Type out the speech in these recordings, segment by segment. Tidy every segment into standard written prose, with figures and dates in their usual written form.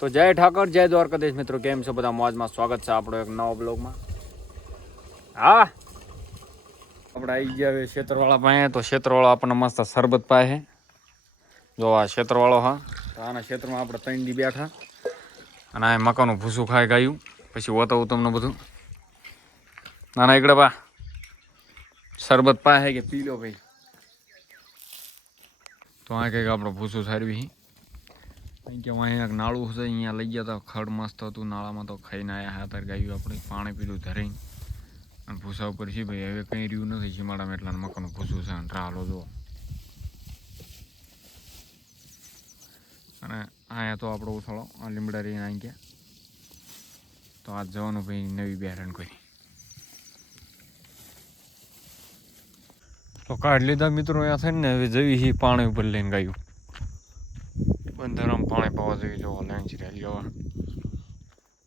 તો જય ઠાકર જય દ્વારકાધીશ મિત્રો, કેમ છો બધા? મોજમાં સ્વાગત છે આપણો એક નવો બ્લોગમાં. હા, આપણે આવી ગયા હવે ક્ષેત્રવાળા પાસે. તો ક્ષેત્રવાળો આપણને મસ્ત શરબત પાય છે. જો આ ક્ષેત્રવાળો, હા, તો આના ક્ષેત્રમાં આપણે 3 દી બેઠા અને આ મકાનું ભૂસું ખાઈ ગાયું. પછી બતાવું તમને બધું. નાના એકડે બા શરબત પાય છે કે પી લો ભાઈ. તો આ કંઈક આપણે ભૂસું સારવી અહીં કે અહીંયા એક નાળું છે, અહીંયા લઈ ગયા હતા. ખડ મસ્ત હતું નાળામાં, તો ખાઈને આવ્યા હતા. ગાયું આપણે પાણી પીલું ધરાઈને અને ભૂસા ઉપર છે ભાઈ. હવે કંઈ રહ્યું નથી સીમાડામાં, એટલા મકાનું ભૂસું છે અને ટ્રાલો જો. અને અહીંયા તો આપણો ઉથાળો આ લીમડા રહીને અહીં ગયા. તો આજ જવાનું ભાઈ નવી બહેરણ કોઈ. તો કાઢ લીધા મિત્રો અહીંયા થઈને ને હવે જવી હી પાણી ઉપર લઈને ગાયું. બંધારામાં પાણી પાવા જવી, જો લાઈન છે લેવા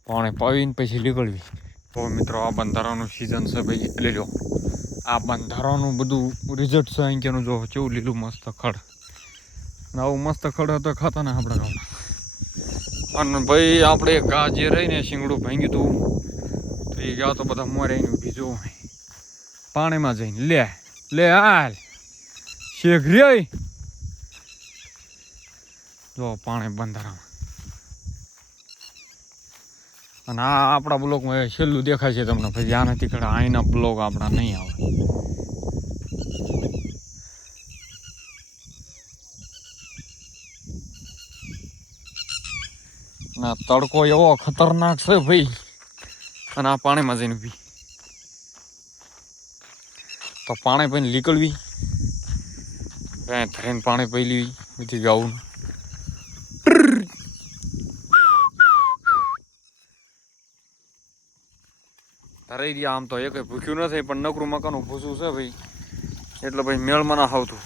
પાણી પાવીને પછી નીકળવી. તો મિત્રો આ બંધારાનું સિઝન છે ભાઈ. લઈ લો આ બંધારાનું બધું રિઝલ્ટ છે અહીંયાનું. જો કેવું લીલું મસ્ત ખડ, અને આવું મસ્ત ખડ હતો ખાતા ને આપણા ગામમાં. અને ભાઈ આપણે ઘા જે રહીને શીંગડું ભાંગ્યું હતું, તો એ ગયા તો બધા મોરે આવીને ઊભી જો પાણીમાં જઈને લે હાલ શેખ રે. જો પાણી બંધારામાં. અને આ આપણા બ્લોકમાં છેલ્લું દેખાય છે તમને. પછી આનાથી કડા અહીંના બ્લોક આપણા નહીં આવે. ના તડકો એવો ખતરનાક છે ભાઈ. અને આ પાણીમાં જઈને પી તો પાણી પીને નીકળવી, ધરીને પાણી પી લેવી બધી ગાવું. ધરાઈ રહ્યા આમ તો એક ભૂખ્યું નથી, પણ નકરું મકાનું ભૂસું છે ભાઈ, એટલે ભાઈ મેળમાં ના આવતું.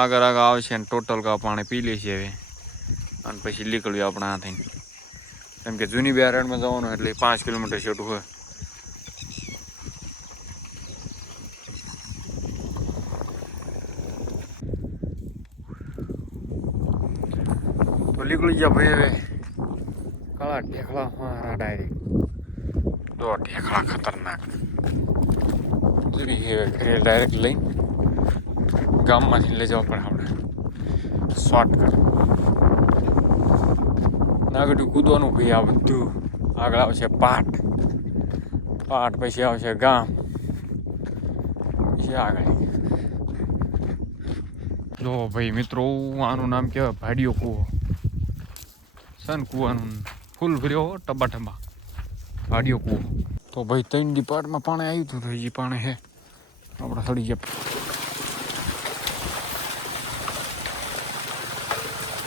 આગળ આવશે ને ટોટલ કા પાણી પી લે છે હવે. અને પછી નીકળ્યું આપણે આ થઈને, કેમ કે જૂની બિયારણમાં જવાનું એટલે 5 કિલોમીટર છેટું હોય. તો નીકળી ગયા ભાઈ હવે. કાળા ઢેકળા મારા ડાયરેક્ટ. જો ઢેકળા ખતરનાક ઘરે ડાયરેક્ટ લઈને ગામમાંથી લઈ જવા પડે આપણે શોર્ટકટ. નાગડું કૂદવાનું ભાઈ. આ બધું આગળ આવશે પાટ, પછી આવશે ગામ, પછી આગળ. જો ભાઈ મિત્રો આનું નામ કહેવાય ભાડિયો કૂવો. સન કૂવાનું ફૂલ ભર્યો ટબા ભાડિયો કૂવો. તો ભાઈ 3 ડિપાર્ટમાં પાણી આવ્યું હતું. તો એ પાણી હે આપણે સડી ગયા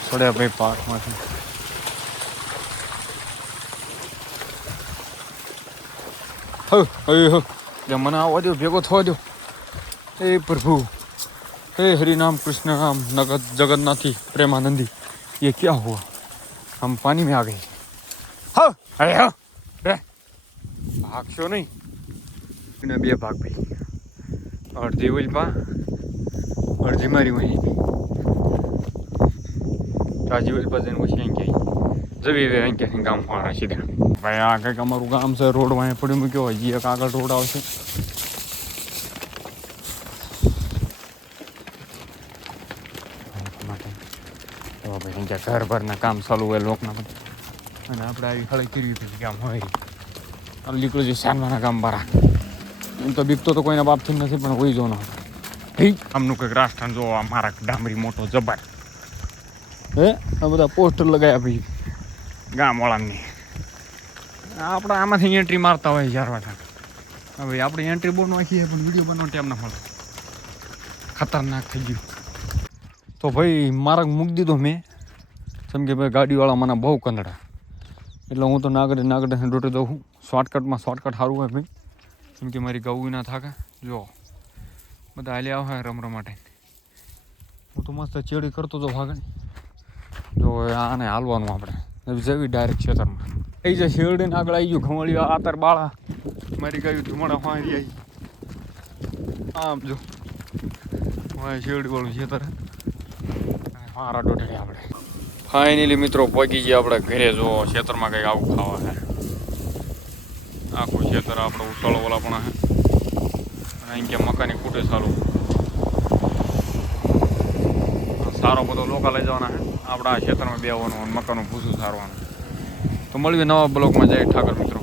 સડ્યા ભાઈ પાટમાંથી. મને આવવા દો, ભેગો થવા દો. હે પ્રભુ, हे हरि नाम कृष्ण नाम नगद जगन्नाथी प्रेमानंदी, ये क्या हुआ? हम पानी में आ गए. हाँ अरे हाँ रे भागशो नहीं. બે ભાગ ભાઈ. અડધી ઉલપા અડધી મારી વહી. રાજી ઉલપા જઈને પછી અહીં ક્યાંય જવી હવે અહીં ક્યાંથી ગામ પાણા સીધા. ભાઈ આ કંઈક અમારું ગામ છે. રોડ વાંહે પડી મૂક્યો. હજી એક આગળ રોડ આવશે. ઘર ભરના કામ ચાલુ હોય લોકના બધા. અને આપણે આવી ખળી કર્યું પછી કામ હોય. આમ નીકળું છું શાનવાના ગામ બારા. એમ તો બીકતો તો કોઈના બાપથી નથી, પણ હોય જો ન આમનું કંઈક રાજસ્થાન જોવા. મારા ડામરી મોટો જબર હે. આ બધા પોસ્ટર લગાવ્યા ભાઈ ગામવાળાની. આપણે આમાંથી એન્ટ્રી મારતા હોય યાર વાટા. હવે આપણે એન્ટ્રી બહુ નાખીએ, પણ વિડીયો બનાવવાનો ટાઈમ ના મળે. ખતરનાક થઈ ગયું. તો ભાઈ મારા મૂકી દીધો મેં. જેમ કે ભાઈ ગાડીવાળા મને બહુ કંદડા, એટલે હું તો નાગડે દોટે દઉં. શોર્ટકટ સારું હોય ભાઈ, કેમ કે મારી ગૌ ના થાકે. જો બધા હાલ્યા આવે રમવા માટે. હું તો મસ્ત ચેડી કરતો હતો ભાગણ. જો આને હાલવાનું આપણે જવી ડાયરેક્ટ ખેતરમાં. એ જે શેરડીને આગળ આવી ગયું ઘમળ્યું આતર બાળા મારી ગયું ધુમાડા ફાંરી આવી. આમ જો શેરડી વાળું ખેતર. મારા ડોઢે આપણે ફાઇનલી મિત્રો પહોંચી ગયા આપણે ઘરે. જો ખેતરમાં કંઈક આવું ખાવા છે. આખું ખેતર આપણે ઉતાળો ઓલા પણ છે. અને અહીં કે મકાની કૂટે સારું સારો બધો લોકા લઈ જવાના છે. આપણા ખેતરમાં બેવાનું અને મકાનનું ભૂસું સારવાનું. તો મળીએ નવા બ્લોગમાં. જય ઠાકર મિત્રો.